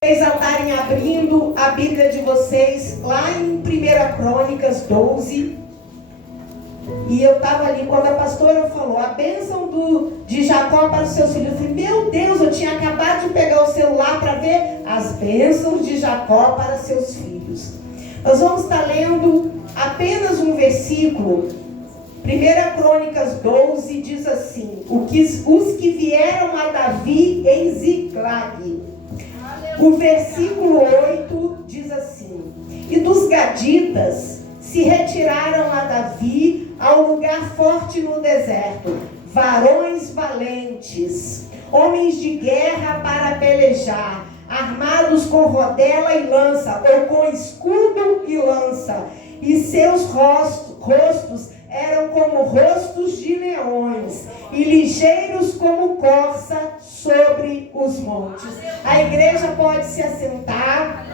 Vocês estarem abrindo a Bíblia de vocês lá em 1 Crônicas 12. E eu estava ali quando a pastora falou a bênção de Jacó para os seus filhos. Eu falei, meu Deus, eu tinha acabado de pegar o celular para ver as bênçãos de Jacó para seus filhos. Nós vamos estar lendo apenas um versículo. 1 Crônicas 12 diz assim: os que vieram a Davi em Ziclag. O versículo 8 diz assim: e dos gaditas se retiraram a Davi ao lugar forte no deserto, varões valentes, homens de guerra para pelejar, armados com rodela e lança, ou com escudo e lança, e seus rostos eram como rostos de leões, e ligeiros como corça sobre os montes. A igreja pode se assentar.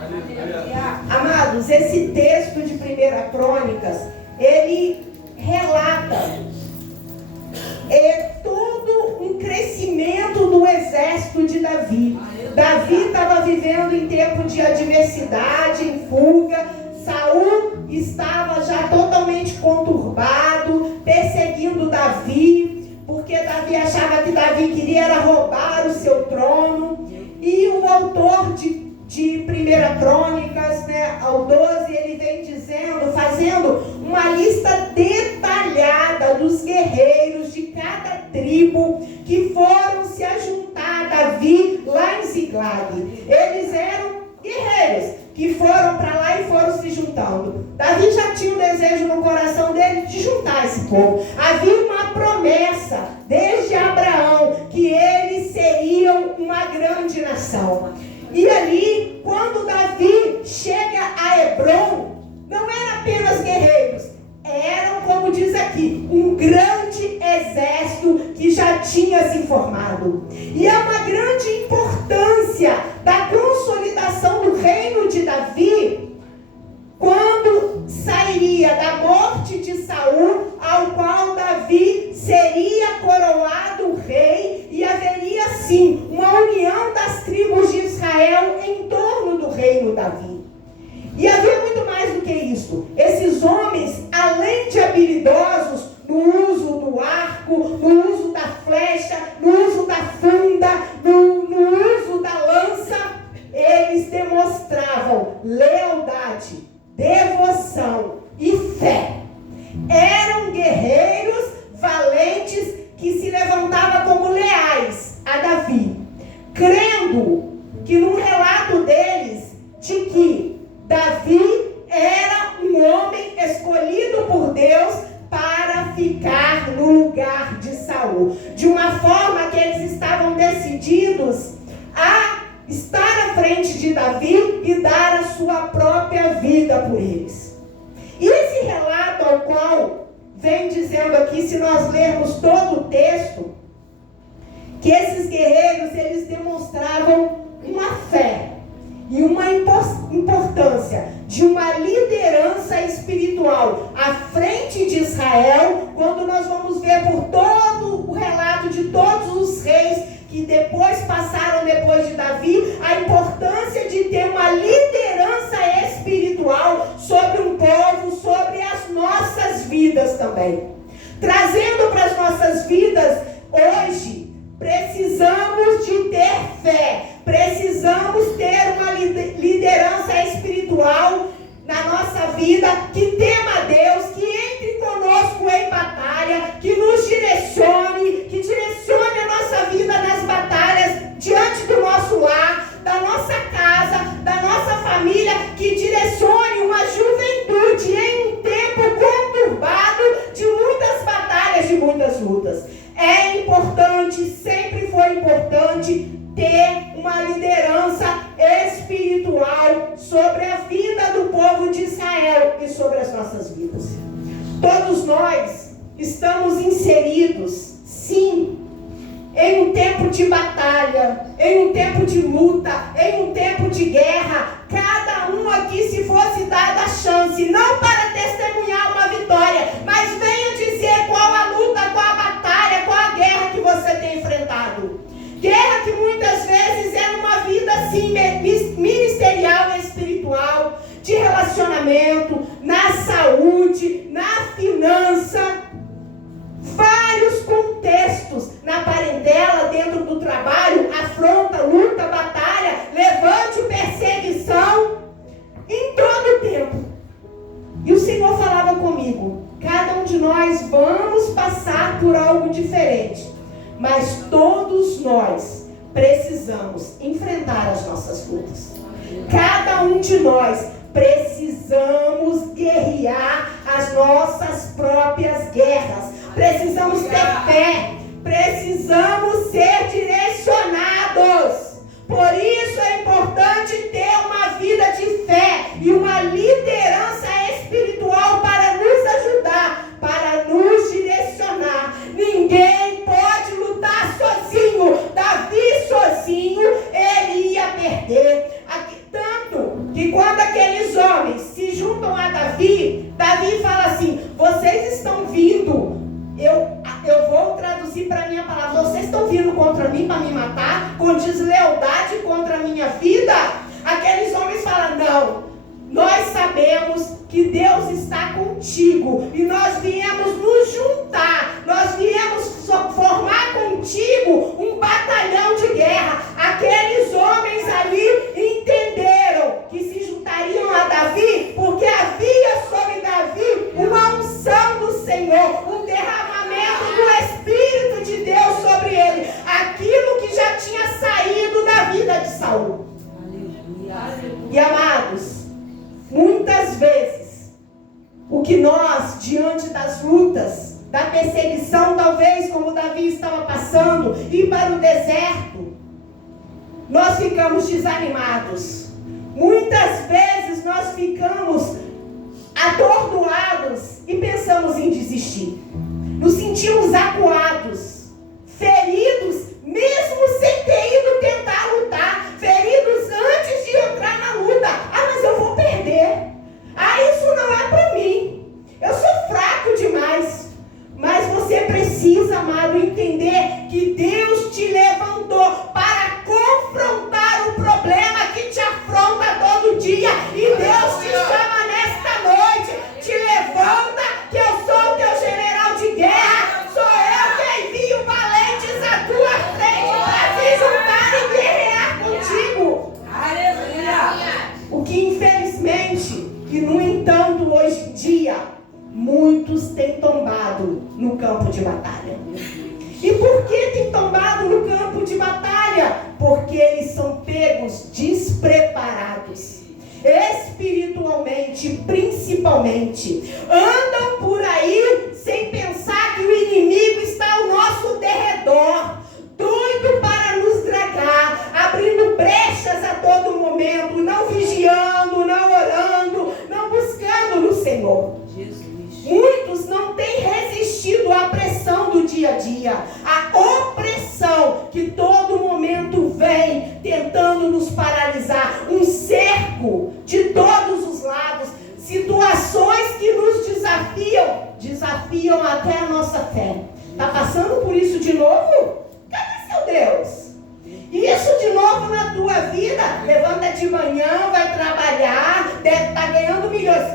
Amados, esse texto de 1 Crônicas, ele relata todo um crescimento do exército de Davi. Davi estava vivendo em tempo de adversidade, em fuga. Saul estava já totalmente conturbado, perseguindo Davi, porque Davi achava que Davi queria era roubar o seu trono. E o autor de 1 Crônicas, ao 12, ele vem dizendo, fazendo uma lista detalhada dos guerreiros de cada tribo que foram se ajuntar a Davi lá em Ziclag. Eles eram guerreiros que foram para lá e foram se juntando. Davi já tinha um desejo no coração dele de juntar esse povo. Havia uma promessa desde Abraão que eles seriam uma grande nação. E ali, quando Davi chega a Hebrom, não eram apenas guerreiros, eram, como diz aqui, um grande exército que já tinha se formado. E é uma grande importância da consolidação do reino de Davi, quando sairia da morte de Saul, ao qual Davi seria coroado rei, e haveria sim uma união das tribos de Israel em torno do reino Davi. E havia muito mais do que isso. Esses homens, além de habilidosos no uso do arco, no uso da flecha, no uso da funda, no uso da lança, eles demonstravam lealdade, devoção e fé. Eram guerreiros valentes que se levantavam como leais a Davi, crendo que no relato deles de que Davi era um homem escolhido por Deus para ficar no lugar de Saul, de uma forma que eles estavam decididos a estar à frente de Davi e dar a sua própria vida por eles. E esse relato ao qual vem dizendo aqui, se nós lermos todo o texto, que esses guerreiros, eles demonstravam uma fé e uma importância de uma liderança espiritual à frente de Israel, quando nós vamos ver por todo o relato de todos os reis que depois passaram depois de Davi, a importância de ter uma liderança espiritual sobre um povo, sobre as nossas vidas também. Trazendo para as nossas vidas hoje, precisamos de ter fé, precisamos ter uma liderança espiritual na nossa vida, que tema a Deus, que entre conosco em batalha, que nos direcione, que direcione a nossa vida nas batalhas diante do nosso lar, da nossa casa, da nossa família, que direcione uma juventude em um tempo conturbado de muitas batalhas, de muitas lutas. É importante, sempre foi importante ter uma liderança espiritual sobre a vida do povo de Israel e sobre as nossas vidas. Todos nós estamos inseridos, sim, em um tempo de batalha, em um tempo de luta, em um tempo de guerra. Cada um aqui, se fosse dada a chance, não para testemunhar uma vitória, mas venha dizer qual a luta, qual a batalha, qual a guerra que você tem enfrentado. Guerra que muitas vezes é numa vida assim Mas todos nós precisamos enfrentar as nossas lutas. Cada um de nós precisamos guerrear as nossas próprias guerras. Precisamos ter fé. Precisamos ser direcionados. Por isso é importante ter uma vida de fé e uma liderança espiritual para nos ajudar, para nos direcionar. Ninguém pode lutar sozinho. Davi sozinho, ele ia perder. Tanto que quando aqueles homens se juntam a Davi, Davi fala assim: vocês estão vindo, eu vou traduzir para a minha palavra, vocês estão vindo contra mim para me matar, com deslealdade contra a minha vida? Aqueles homens falam: não, nós sabemos que Deus está contigo e nós viemos nos juntar, nós viemos formar contigo um batalhão de guerra. Aqueles homens ali entenderam que se juntariam a Davi porque havia sobre Davi uma unção do Senhor, um derramamento do Espírito de Deus sobre ele, aquilo que já tinha saído da vida de Saul. E amados, muitas vezes o que nós, diante das lutas, da perseguição, talvez como Davi estava passando, ir para o deserto, nós ficamos desanimados. Muitas vezes nós ficamos atordoados e pensamos em desistir. Nos sentimos acuados, feridos, mesmo sem ter ido tentar lutar, feridos antes de entrar na luta. Ah, mas eu vou perder. Ah, isso não é para mim. Eu sou fraco demais. Mas você precisa, amado, entender que Deus te levantou para confrontar o problema que te afronta todo dia. E Deus te chama nesta noite. Te levanta, que eu sou o teu general de guerra. Sou eu que envio valentes à tua frente para se juntar e guerrear contigo. Aleluia! O que infelizmente, e no entanto hoje em dia, muitos têm tombado no campo de batalha. E por que têm tombado no campo de batalha? Porque eles são pegos despreparados. Espiritualmente, principalmente. Andam por aí sem pensar que o inimigo está ao nosso derredor, doido para nos dragar, abrindo brechas a todo momento, não vigiando, não orando, não buscando no Senhor. Muitos não têm resistido à pressão do dia a dia, à opressão que todo momento vem tentando nos paralisar, um cerco de todos os lados, situações que nos desafiam até a nossa fé. Está passando por isso de novo? Cadê seu Deus? Isso de novo na tua vida? Levanta de manhã, vai trabalhar, deve estar ganhando milhões,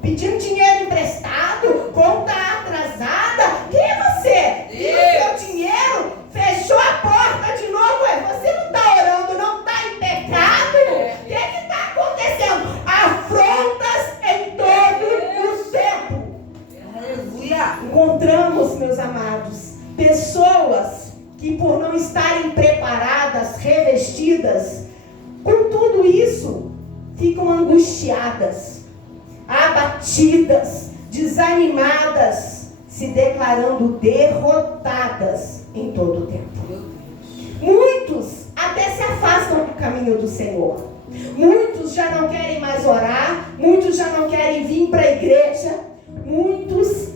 pedindo dinheiro emprestado, conta atrasada. Quem é você? E o seu dinheiro? Fechou a porta de novo? Você não está orando, não está em pecado? O que está acontecendo? Afrontas em todo o tempo. Aleluia! Encontramos, meus amados, pessoas que por não estarem preparadas, revestidas, com tudo isso, ficam angustiadas, abatidas, desanimadas, se declarando derrotadas em todo o tempo. Muitos até se afastam do caminho do Senhor. Muitos já não querem mais orar, muitos já não querem vir para a igreja, muitos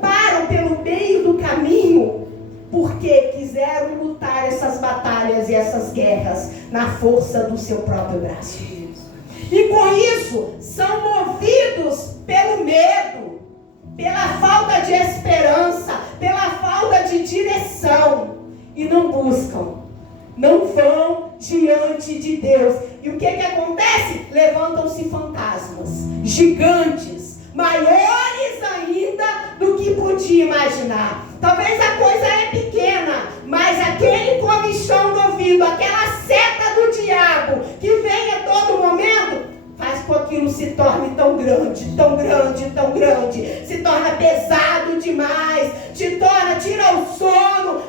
param pelo meio do caminho, porque quiseram lutar essas batalhas e essas guerras na força do seu próprio braço. E com isso, são movidos pelo medo, pela falta de esperança, pela falta de direção. E não buscam, não vão diante de Deus. E o que acontece? Levantam-se fantasmas, gigantes, maiores ainda do que podia imaginar. Talvez a coisa é pequena, mas aquele comichão do ouvido, aquela seta do diabo que vem a todo momento, faz com que aquilo se torne tão grande, tão grande, tão grande, se torna pesado demais, tira o sono,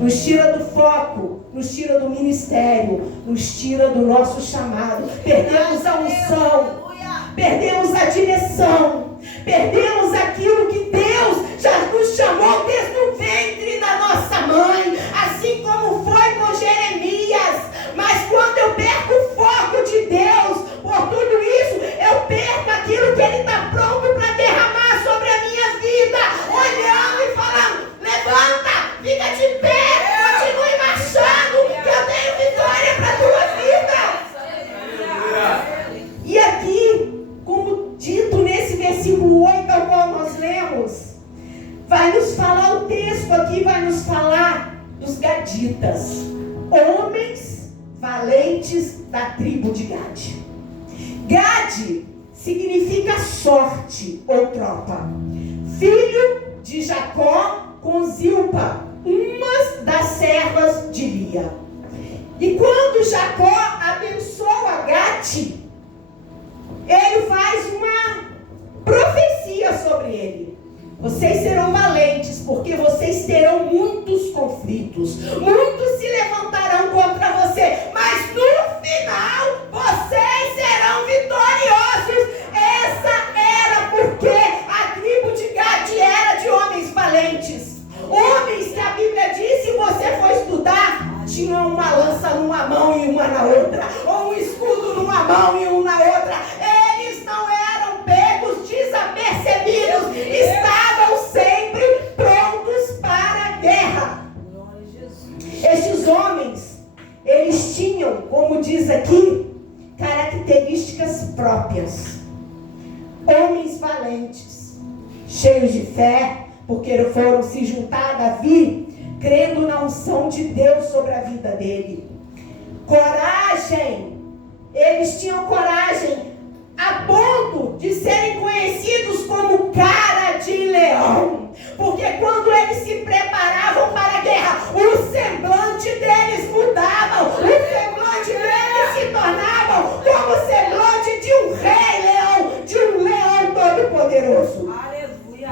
nos tira do foco, nos tira do ministério, nos tira do nosso chamado. Perdemos a unção, perdemos a direção, perdemos aquilo que Deus já nos chamou desde o ventre da nossa mãe, assim como foi com Jeremias. Mas quando eu perco o foco de Deus por tudo isso, eu perco aquilo que Ele está pronto para derramar sobre a minha vida, olhando e falando: levanta, fica de pé, continue marchando, que eu tenho vitória para a tua vida. E aqui, como dito nesse versículo 8 ao qual nós lemos, vai nos falar, o texto aqui vai nos falar dos gaditas, homens valentes da tribo de Gade. Gade significa sorte ou tropa. Filho de Jacó com Zilpa, uma das servas de Lia. E quando Jacó abençoa Gade, ele faz uma profecia sobre ele: vocês serão valentes, porque vocês terão muitos conflitos, muitos se levantarão contra você, mas no final vocês serão vitoriosos. Essa era porque a tribo de Gade era de homens valentes, homens que a Bíblia diz, se você for estudar, tinham uma lança numa mão e uma na outra, ou um escudo numa mão e um na outra. Eles não eram pegos desapercebidos, estavam sempre prontos para a guerra. Estes homens, eles tinham, como diz aqui, características próprias. Homens valentes, cheios de fé, porque foram se juntar a Davi, crendo na unção de Deus sobre a vida dele. Coragem, eles tinham coragem a ponto de serem conhecidos como cara de leão, porque quando eles se preparavam para a guerra, o semblante deles mudava, o semblante deles se tornava como o semblante de um rei leão, de um leão todo-poderoso,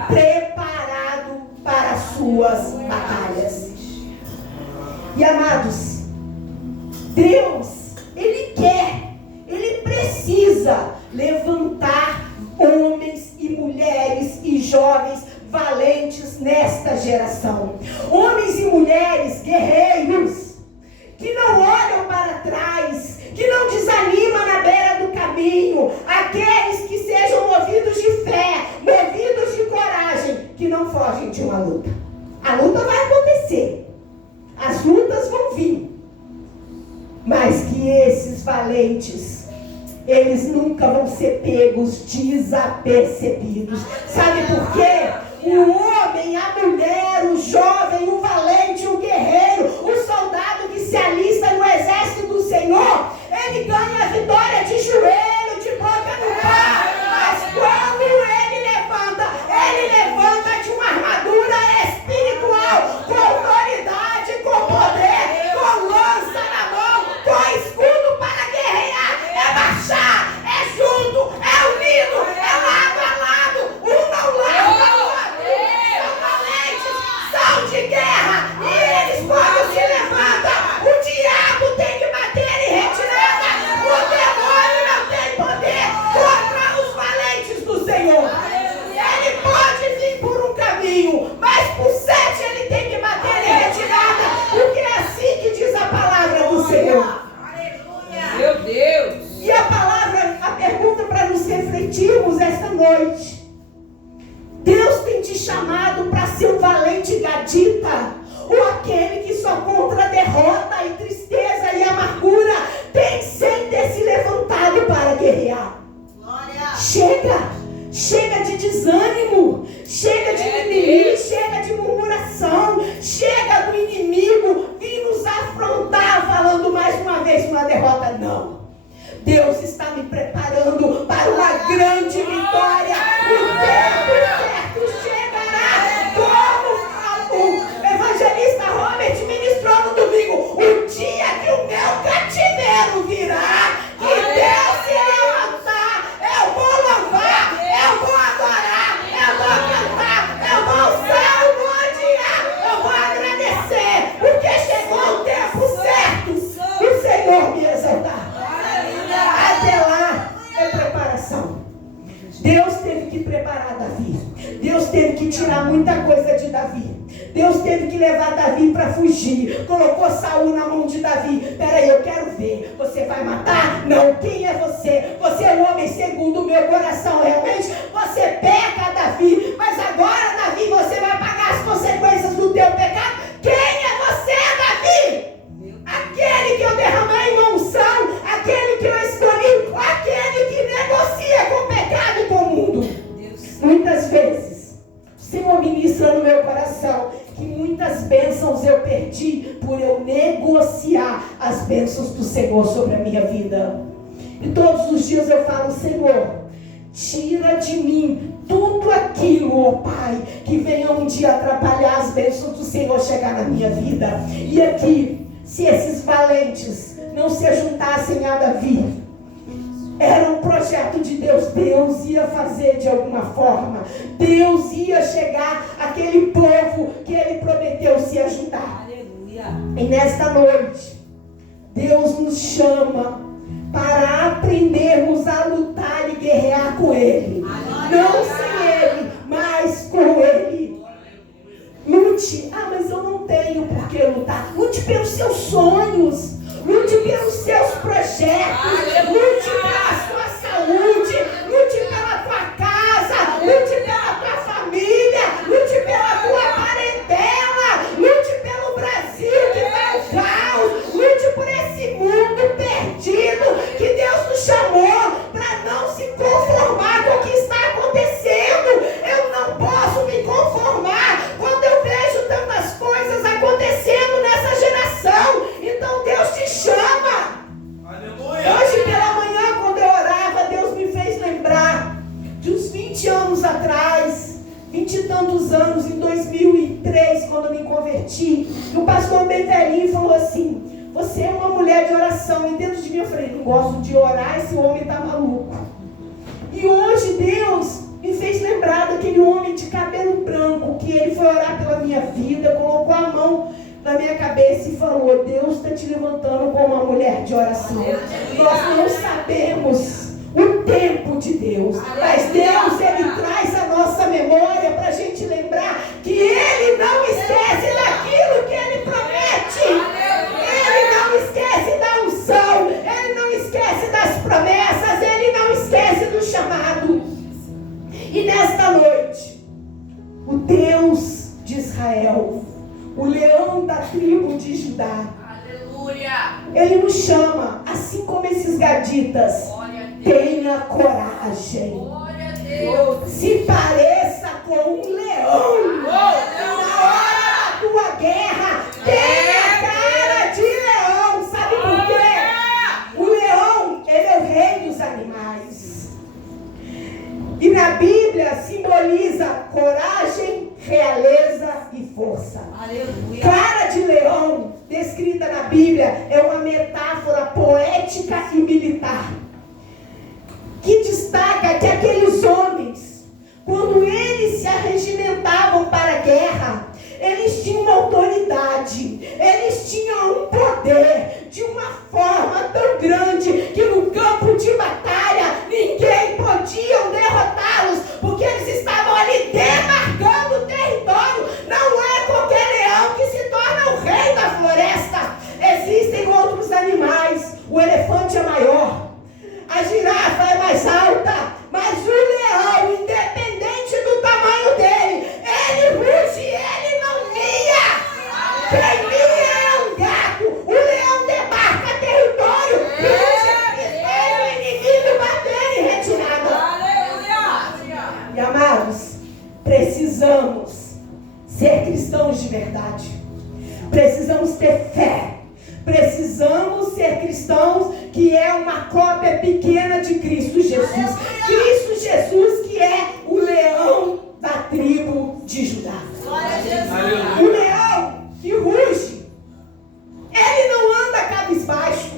preparado para as suas batalhas. E amados, Deus, Ele quer, Ele precisa levantar homens e mulheres e jovens valentes nesta geração. Homens e mulheres guerreiros, que não olham para trás, que não desanimam na beira do caminho. Aqueles que sejam movidos de fé, movidos de coragem, que não fogem de uma luta. A luta vai acontecer, as lutas vão vir, mas que esses valentes, eles nunca vão ser pegos desapercebidos. Sabe por quê? O homem, a mulher, o jovem, o valente, o guerreiro, o soldado que se alista no exército do Senhor, ele ganha a vitória de joelho, de boca no pau. Mas quando ele levanta de uma armadura espiritual, com autoridade, com poder, com lança na mão, com escudo para guerrear. É marchar, é junto, é unido, é lado a lado, um não larga o outro. São valentes, são de guerra, e eles quando se levantam, o diabo tem que bater em retirada, o demônio não tem poder contra os valentes do Senhor. Ele pode vir por um caminho, mas por 7 ele tem que bater em retirada, porque é assim que diz a palavra do Senhor. Meu Deus! E a palavra, a pergunta para nos refletirmos esta noite: Deus tem te chamado para ser um valente gadita, ou aquele que só contra derrota e tristeza e amargura tem sem ter se levantado para guerrear? Chega de desânimo, chega de mimimi, chega de murmuração, chega do inimigo vir nos afrontar falando mais uma vez uma derrota. Não, Deus está me preparando para uma grande vitória. O tempo certo chegará, como o evangelista Robert ministrou no domingo: o dia que o meu cativeiro virá, que Deus se levantar, eu vou louvar, eu vou adorar, eu vou cantar, eu vou salmodiar, eu vou agradecer, porque Deus teve que levar Davi para fugir. Colocou Saul na mão de Davi. Peraí, eu quero ver. Você vai matar? Não. Quem é você? Você é um homem segundo o meu coração. Realmente, você peca, Davi. Mas agora, Davi, você vai pagar as consequências do teu pecado. Quem é você, Davi? Aquele que eu derramei uma unção. Aquele que eu escolhi. Aquele que negocia com o pecado e com o mundo. Muitas vezes, o Senhor ministra no meu coração que muitas bênçãos eu perdi por eu negociar as bênçãos do Senhor sobre a minha vida. E todos os dias eu falo: Senhor, tira de mim tudo aquilo, ó Pai, que venha um dia atrapalhar as bênçãos do Senhor chegar na minha vida. E aqui, se esses valentes não se juntassem a Davi, era um projeto de Deus. Deus ia fazer de alguma forma. Deus ia chegar àquele povo que Ele prometeu se ajudar. Aleluia. E nesta noite, Deus nos chama para aprendermos a lutar e guerrear com Ele. Aleluia. Não sem Ele, mas com Ele. Lute. Ah, mas eu não tenho por que lutar. Lute pelos seus sonhos. Lute pelos seus projetos. Lute pela sua saúde. Lute pela tua casa. Lute pela tua família. Lute pela tua parentela. Lute pelo Brasil que está em caos. Lute por esse mundo perdido que Deus nos chamou para não se conformar com o que está acontecendo. Eu não posso me conformar quando eu vejo tantas coisas acontecendo nessa geração. Então Deus te chama. Aleluia. Hoje pela manhã, quando eu orava, Deus me fez lembrar de uns 20 anos atrás, 20 e tantos anos, em 2003, quando eu me converti. E o pastor bem velhinho falou assim: você é uma mulher de oração. E dentro de mim eu falei: não gosto de orar, esse homem está maluco. E hoje Deus me fez lembrar daquele homem de cabelo branco, que ele foi orar pela minha vida, colocou a mão na minha cabeça e falou: Deus está te levantando como uma mulher de oração. Nós não sabemos o tempo de Deus, mas Deus, Ele traz a nossa memória para a gente lembrar que Ele não esquece daquilo que Ele promete. Ele não esquece da unção, Ele não esquece das promessas, Ele não esquece do chamado. E nesta noite, o Deus de Israel, o leão da tribo de Judá, aleluia, Ele nos chama, assim como esses gaditas: tenha coragem, glória a Deus. Se pareça com um leão. Na hora da tua guerra, tenha cara de leão. Sabe por quê? O leão, ele é o rei dos animais. E na Bíblia simboliza coragem, realeza e força. Aleluia. Cara de leão, descrita na Bíblia, é uma metáfora poética e militar, que destaca que aqueles homens, quando eles se arregimentavam para a guerra, eles tinham uma autoridade, eles tinham um poder de uma forma tão grande que no campo de batalha ninguém podia derrotá-los, porque eles estavam ali demarcando o território. Não é qualquer leão que se torna o rei da floresta. Existem outros animais. O elefante é maior, a girafa é mais alta, mas o leão, independente do tamanho dele, ele ruge, ele não mia. Quem mia é um gato. O leão demarca território, ruge e faz o inimigo bater em retirada. E amados, precisamos ser cristãos de verdade. Precisamos ter fé. Precisamos ser cristãos que é uma cópia pequena de Cristo Jesus. Cristo Jesus, que é o leão da tribo de Judá. O leão que ruge, ele não anda cabisbaixo,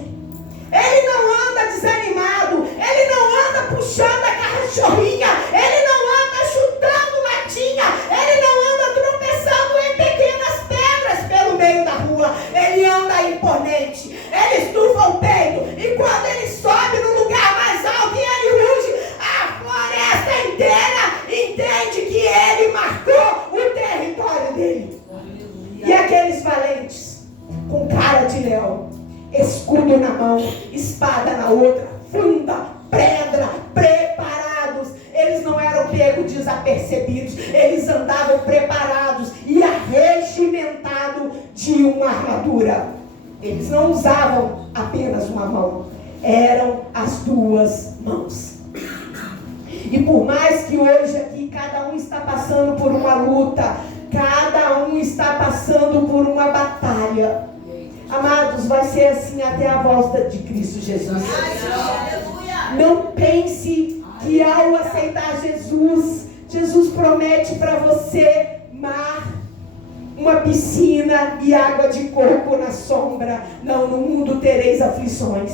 ele não anda desanimado, ele não anda puxando a cachorrinha, ele não anda chutando latinha, ele não anda tropeçando em pequenas pedras pelo meio da rua. Ele anda imponente, ele estufa o peito, e quando ele sobe no lugar mais alto e ele ruge, a floresta inteira entende que ele marcou o território dele. de leão, escudo na mão, espada na outra, funda, pedra, preparados. Eles não eram pegos desapercebidos, eles andavam preparados e arregimentados de uma armadura. Eles não usavam apenas uma mão, eram as duas mãos. E por mais que hoje aqui cada um está passando por uma luta, cada um está passando por uma batalha, amados, vai ser assim até a volta de Cristo Jesus. Não pense que ao aceitar Jesus, Jesus promete para você mar, uma piscina e água de coco na sombra. Não, no mundo tereis aflições.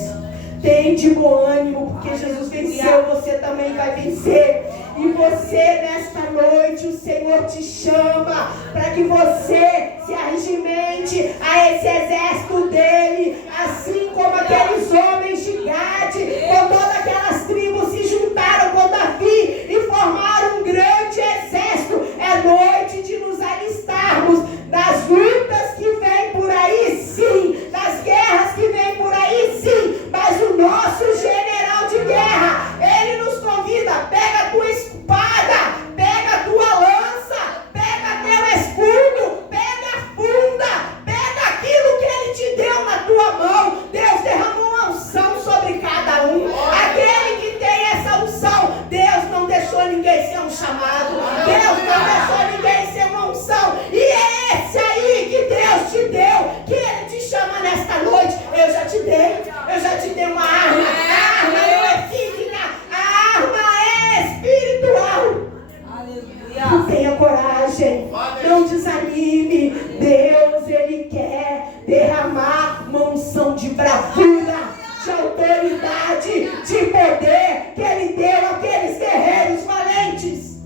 Tem de bom ânimo, porque Jesus venceu, você também vai vencer. E você, nesta noite, o Senhor te chama para que você se arregimente a esse exército dele, assim como aqueles homens de Gade, com todas aquelas tribos se juntaram com Davi e formaram um grande exército. É noite de nos alistarmos das lutas que vêm por aí, sim, das guerras que vêm por aí, sim, mas o nosso general de guerra, ele nos convida: pega a tua espada, pega a tua lança, pega teu escudo, pega a funda, pega aquilo que ele te deu na tua mão. Deus derramou uma unção sobre cada um. Aquele que tem essa unção, Deus não deixou ninguém ser um chamado, Deus não deixou ninguém ser uma unção, e é esse aí que Deus te deu, que ele te chama nesta noite. Eu já te dei uma arma. A arma não é física, a arma é espiritual. Aleluia. Tenha coragem, não desanime. Deus, ele quer derramar uma unção de bravura, de autoridade, de poder que ele deu àqueles guerreiros valentes.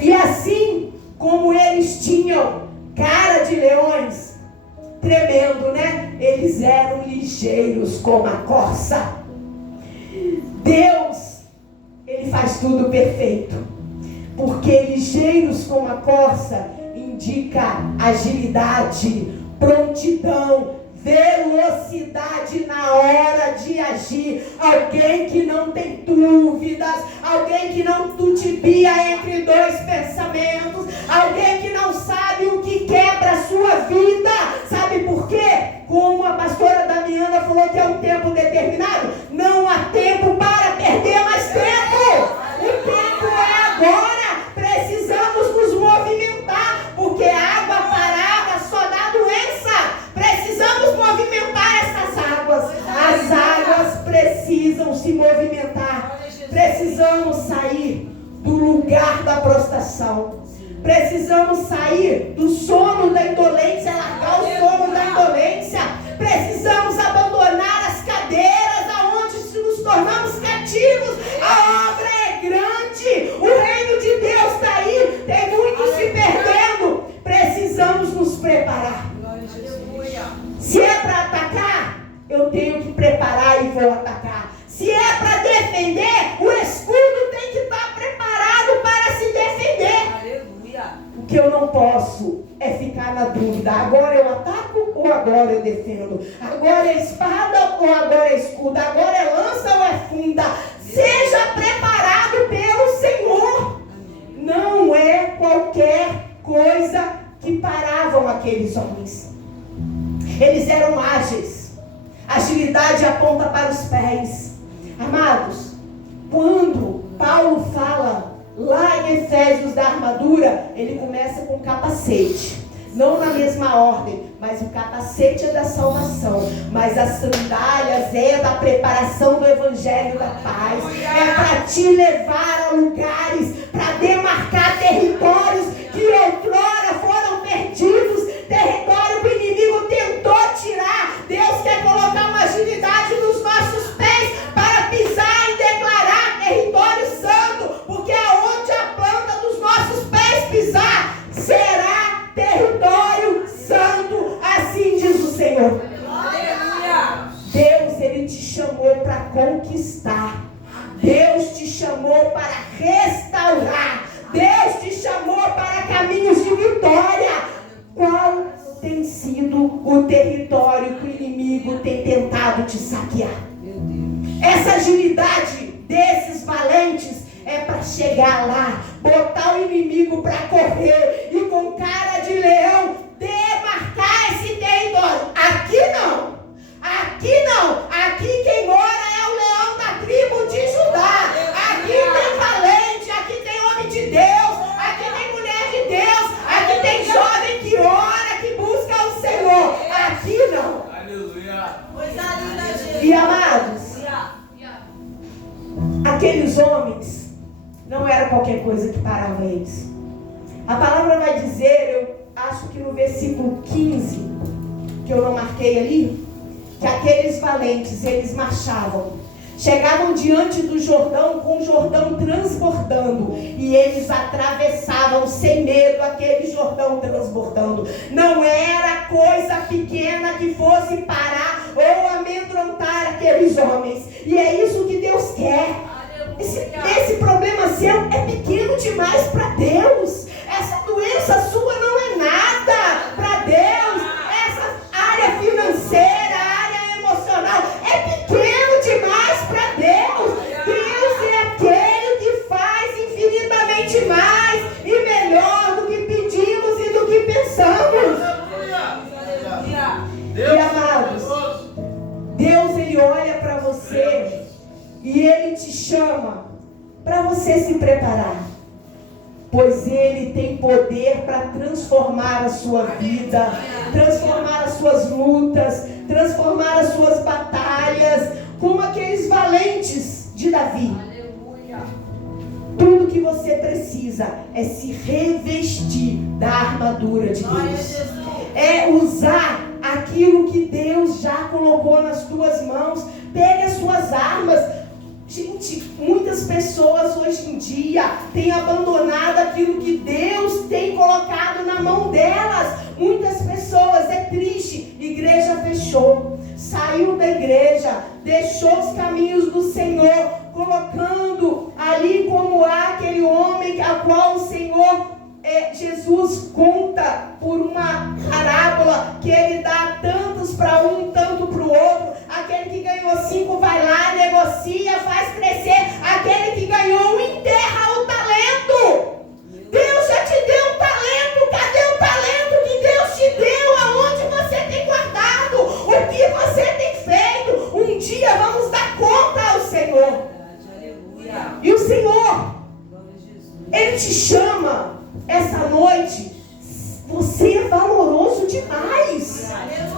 E assim como eles tinham cara de leões, tremendo, né? Eles eram ligeiros como a corça. Deus, ele faz tudo perfeito, porque ligeiros como a corça indica agilidade, prontidão, velocidade na hora de agir. Alguém que não tem dúvidas, alguém que não tutibia entre dois pensamentos, alguém que não sabe o que quer para a sua vida. Sabe por quê? Como a pastora Damiana falou que é um tempo determinado, não há tempo para perder mais tempo. O tempo é agora. Precisamos nos movimentar, porque água parada só dá doença. Precisamos movimentar essas águas. As águas precisam se movimentar. Precisamos sair do lugar da prostração. Precisamos sair do sono da indolência, largar o sono da indolência. Precisamos abandonar as cadeiras aonde nos tornamos cativos. A obra é grande, o reino de Deus está aí, tem muitos se perdendo. Precisamos nos preparar. Se é para atacar, eu tenho que preparar e vou atacar. Se é para defender, o escudo tem que estar preparado para se defender. Aleluia. O que eu não posso é ficar na dúvida: agora eu ataco ou agora eu defendo? Agora é espada ou agora é escudo? Agora é lança ou é funda? Seja preparado pelo Senhor. Não é qualquer coisa que paravam aqueles homens. Eles eram ágeis. Agilidade aponta para os pés. Amados, quando Paulo fala lá em Efésios da armadura, ele começa com capacete. Não na mesma ordem, mas o capacete é da salvação, mas as sandálias é da preparação do evangelho da paz. É para te levar a lugares, para demarcar territórios que outrora foram perdidos, território que o inimigo tentou tirar. Deus quer colocar uma agilidade nos nossos pés para pisar e declarar território santo, porque aonde a planta dos nossos pés pisar, será território santo, assim diz o Senhor. Deus, ele te chamou para conquistar. Deus te chamou para restaurar. Deus te chamou para caminhos de vitória. Qual tem sido todo o território que o inimigo tem tentado te saquear. Essa agilidade desses valentes é para chegar lá, botar o inimigo para correr e com cara de leão demarcar esse território. Aqui não. Aqui não. Aqui quem mora é o leão da tribo de Judá. Aqui tem valente, aqui tem homem de Deus, aqui tem mulher de Deus, aqui tem jovem que ora, que busca o Senhor. Aqui não. Aleluia. Coisa linda, Jesus. E amados, aqueles homens não era qualquer coisa que parava eles. A palavra vai dizer, eu acho que no versículo 15, que eu não marquei ali, que aqueles valentes, eles marchavam, chegavam diante do Jordão, com o Jordão transbordando, e eles atravessavam sem medo aquele Jordão transbordando. Não era coisa pequena que fosse parar ou amedrontar aqueles homens, e é isso que Deus quer. Esse problema seu é pequeno demais para Deus. Essa doença sua não é nada para Deus. Essa área financeira, área emocional é pequeno demais para Deus. Deus é aquele que faz infinitamente mais e melhor do que pedimos e do que pensamos. E amados, Deus ele olha para você e ele te chama para você se preparar, pois ele tem poder para transformar a sua vida, transformar as suas lutas, transformar as suas batalhas, como aqueles valentes de Davi. Tudo que você precisa é se revestir da armadura de Deus, é usar aquilo que Deus já colocou nas tuas mãos. Pegue as suas armas. Gente, muitas pessoas hoje em dia têm abandonado aquilo que Deus tem colocado na mão delas. Muitas pessoas, é triste, igreja fechou, saiu da igreja, deixou os caminhos do Senhor, colocando ali como aquele homem a qual o Senhor, Jesus conta por uma parábola, que ele dá tantos para um, tanto para o outro. Aquele que ganhou 5 vai lá, negocia, faz crescer. Aquele que ganhou 1 enterra o talento. Deus já te deu um talento. Cadê o talento que Deus te deu? Aonde você tem guardado? O que você tem feito? Um dia vamos dar conta ao Senhor. E o Senhor, ele te chama essa noite. Você é valoroso demais.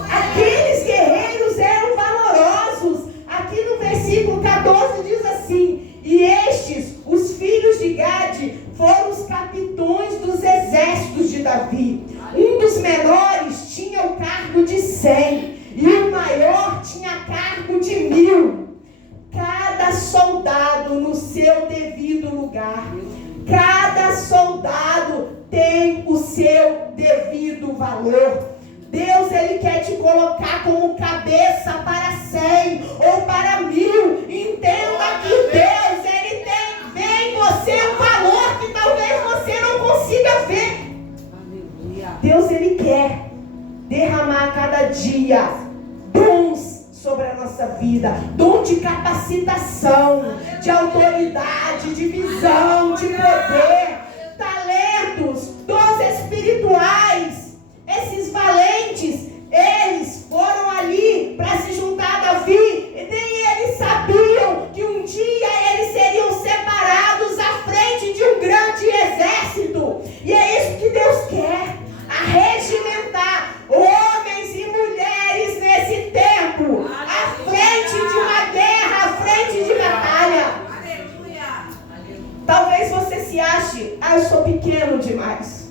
Aqueles guerreiros eram valorosos. Aqui no versículo 14 diz assim: e estes, os filhos de Gade, foram os capitões dos exércitos de Davi. Um dos menores tinha o cargo de 100 e o maior tinha cargo de 1000. Cada soldado no seu devido lugar. Cada soldado tem o seu devido valor. Deus, ele quer te colocar como cabeça para 100 ou para 1000. Entenda que Deus, ele vê em você um valor que talvez você não consiga ver. Deus, ele quer derramar a cada dia dons sobre a nossa vida, dom de capacitação, de autoridade, de visão, de poder, talentos, dons espirituais. Esses valentes, eles foram ali para se juntar a Davi, e nem eles sabiam que um dia eles seriam separados à frente de um grande exército. E é isso que Deus quer, arregimentar homens e mulheres nesse tempo, à frente de uma guerra, à frente de batalha. Talvez você se ache, eu sou pequeno demais.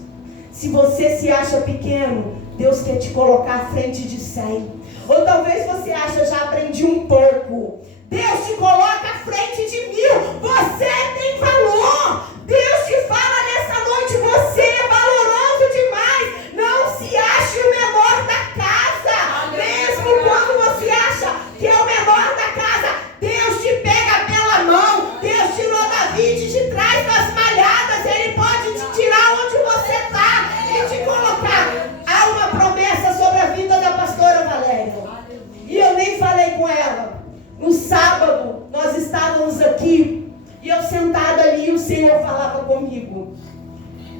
Se você se acha pequeno, Deus quer te colocar à frente de 100. Ou talvez você acha, já aprendi um pouco. Deus te coloca à frente de 1000. Você tem valor. Deus te fala nessa noite, você é valoroso demais. Não se ache o menor da casa. Mesmo quando você acha que é o menor da casa, Deus te pega pela mão. Deus tirou Davi de trás das malhadas. Ele pode te tirar onde você está e te colocar. Há uma promessa sobre a vida da falei com ela. No sábado, nós estávamos aqui, e eu sentada ali, o Senhor falava comigo,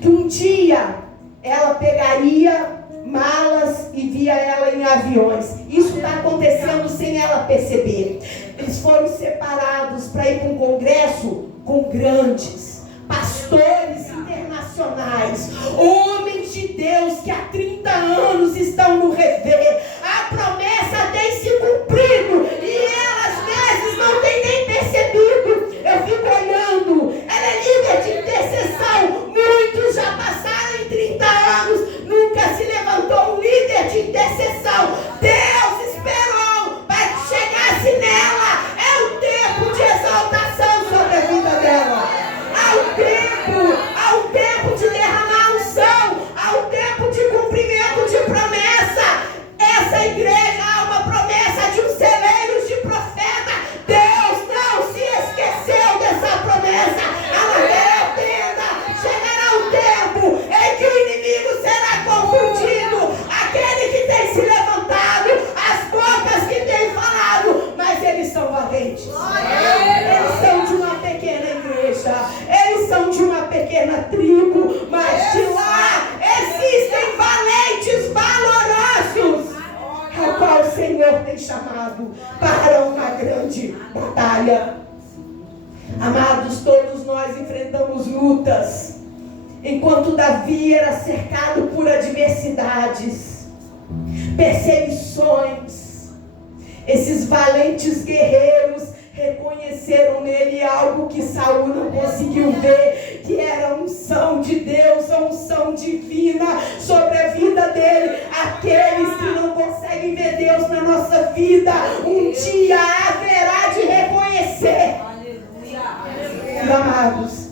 que um dia ela pegaria malas e via ela em aviões. Isso está acontecendo sem ela perceber. Eles foram separados para ir para um congresso com grandes pastores internacionais, homens de Deus que há 30 anos estão no rever. A promessa tem se cumprido e ela às vezes não tem nem percebido. Eu fico olhando, ela é líder de intercessão, muitos já passaram em 30 anos, nunca se levantou um líder de intercessão. Deus esperou para que chegasse nela. É o tempo de exaltação sobre a vida dela. Há um tempo de derramar unção, há um tempo de cumprimento de promessa. Essa igreja há uma promessa de um celeiro de profeta. Deus não se esqueceu dessa promessa. Ela entenda, chegará um tempo em que o inimigo será confundido. Aquele que tem se levantado, as bocas que têm falado, mas eles são valentes. Eles são de uma pequena igreja, eles são de uma pequena tribo, mas de lá existem valentes valorosos, ao qual o Senhor tem chamado para uma grande batalha. Amados, todos nós enfrentamos lutas. Enquanto Davi era cercado por adversidades, perseguições, esses valentes guerreiros reconheceram nele algo que Saul não conseguiu ver, que era a unção de Deus, a unção divina sobre a vida dele. Aqueles que não conseguem ver Deus na nossa vida, um dia haverá de reconhecer. Aleluia. Amados,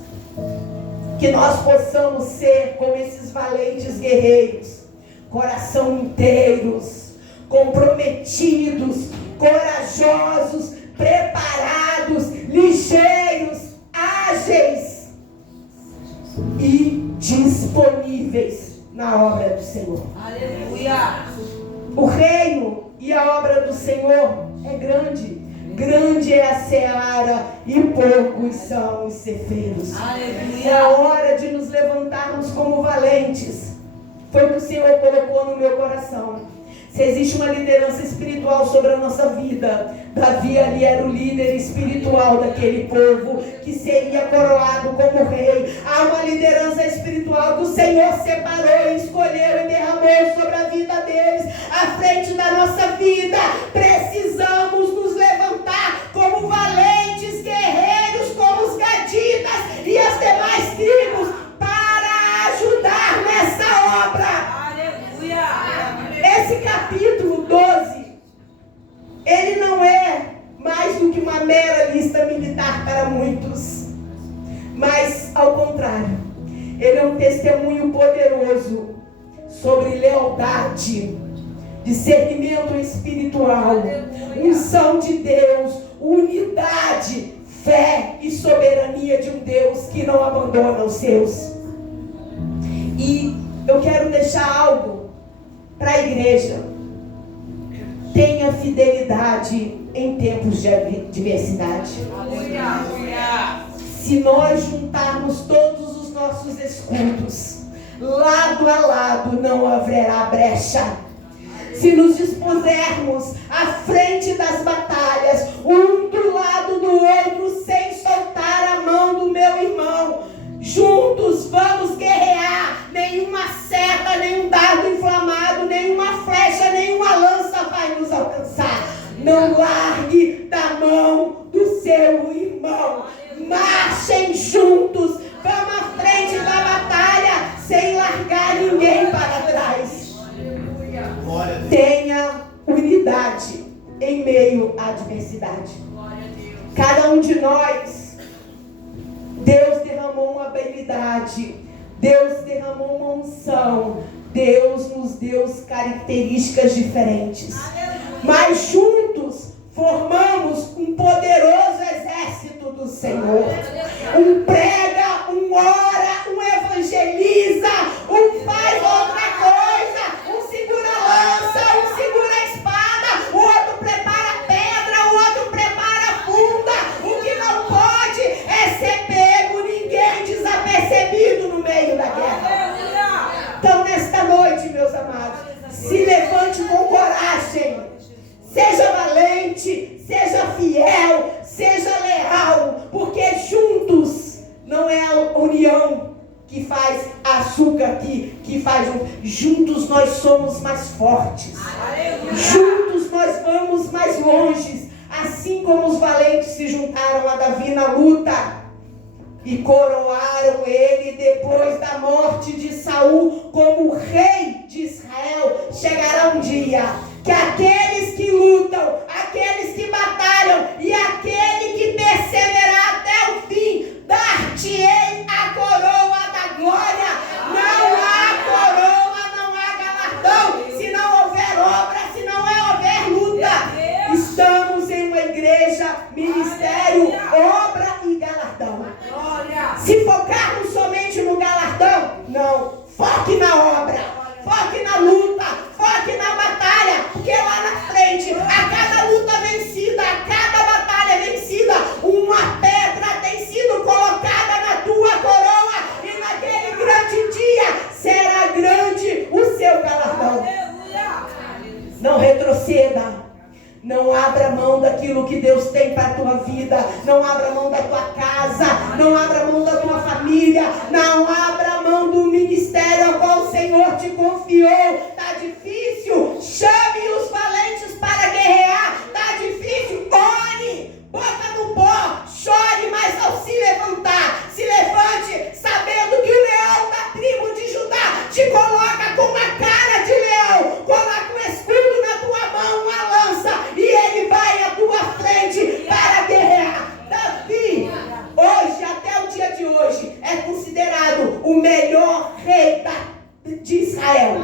que nós possamos ser como esses valentes guerreiros, coração inteiros, comprometidos, corajosos, preparados, ligeiros, ágeis e disponíveis na obra do Senhor. Aleluia! O reino e a obra do Senhor é grande. Grande é a seara e poucos são os ceifeiros. Aleluia! É a hora de nos levantarmos como valentes. Foi o que o Senhor colocou no meu coração. Se existe uma liderança espiritual sobre a nossa vida, Davi ali era o líder espiritual daquele povo que seria coroado como rei. Há uma liderança espiritual que o Senhor separou, escolheu e derramou sobre a vida deles, à frente da nossa vida. Precisamos nos levantar como valentes guerreiros, como os gaditas e as demais tribos, para ajudar nessa obra. Esse capítulo 12, ele não é mais do que uma mera lista militar para muitos, mas ao contrário, ele é um testemunho poderoso sobre lealdade, discernimento espiritual, unção de Deus, unidade, fé e soberania de um Deus que não abandona os seus. E eu quero deixar algo para a igreja: tenha fidelidade em tempos de adversidade. Se nós juntarmos todos os nossos escudos, lado a lado não haverá brecha. Se nos dispusermos à frente das batalhas, um do lado do outro, sem soltar a mão do meu irmão, juntos vamos guerrear. Nenhuma seta, nenhum dardo inflamado, nenhuma flecha, nenhuma lança vai nos alcançar. Não largue da mão do seu irmão. Marchem juntos. Vamos à frente da batalha, sem largar ninguém para trás. Tenha unidade em meio à adversidade. Cada um de nós, Deus derramou uma habilidade, Deus derramou uma unção, Deus nos deu características diferentes, mas juntos formamos um poderoso exército do Senhor. Um prega, um ora, um evangeliza, um faz outra coisa, um segura a lança, um segura a espada, o outro prepara a pedra. fiel, seja leal, porque juntos não é a união que faz açúcar, que faz juntos nós somos mais fortes. Juntos nós vamos mais longe. Assim como os valentes se juntaram a Davi na luta e coroaram ele depois da morte de Saul como rei de Israel, chegará um dia que aqueles que lutam, aqueles que batalham e aquele que perseverar até o fim, dar-te-ei a coroa da glória. Não há coroa, não há galardão, se não houver obra, se não houver luta. Estamos em uma igreja, ministério, obra e galardão. Se focarmos somente no galardão, não. Foque na obra, foque na luta, foque na batalha, porque lá na frente, a cada luta vencida, a cada batalha vencida, uma pedra tem sido colocada na tua coroa, e naquele grande dia será grande o seu galardão. Não retroceda. Não abra mão daquilo que Deus tem para a tua vida. Não abra mão da tua casa. Não abra mão da tua família. Não abra mão do ministério ao qual o Senhor te confiou. Está difícil? Chame os valentes para guerrear. Está difícil? Ore. Bota no pó. Chore, mas ao se levantar, se levante sabendo que o leão da tribo de Judá te coloca com uma cara de leão. Coloca um escudo na tua mão, uma lança, e ele vai à tua frente para guerrear. Davi, hoje, até o dia de hoje, é considerado o melhor rei de Israel.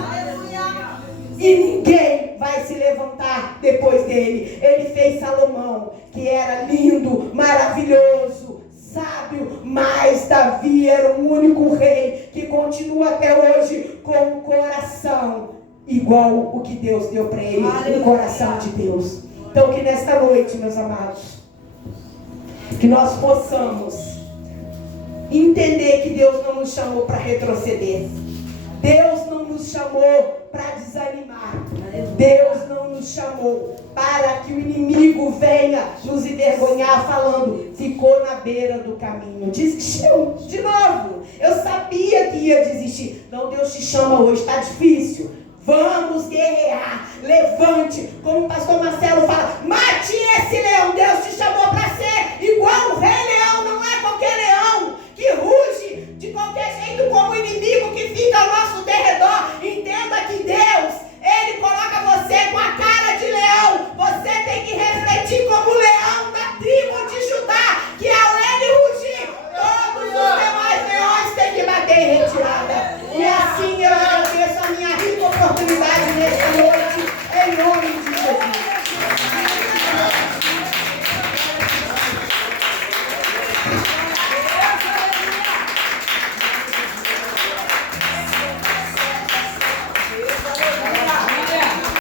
E ninguém vai se levantar depois dele. Ele fez Salomão, que era lindo, maravilhoso, sábio, mas Davi era o único rei que continua até hoje com um coração igual o que Deus deu para ele, o coração de Deus. Então que nesta noite, meus amados, que nós possamos entender que Deus não nos chamou para retroceder. Deus não nos chamou para desanimar. Deus não nos chamou para que o inimigo venha nos envergonhar falando, ficou na beira do caminho, desistiu de novo. Eu sabia que ia desistir. Não, Deus te chama hoje, está difícil. Vamos guerrear, levante, como o pastor Marcelo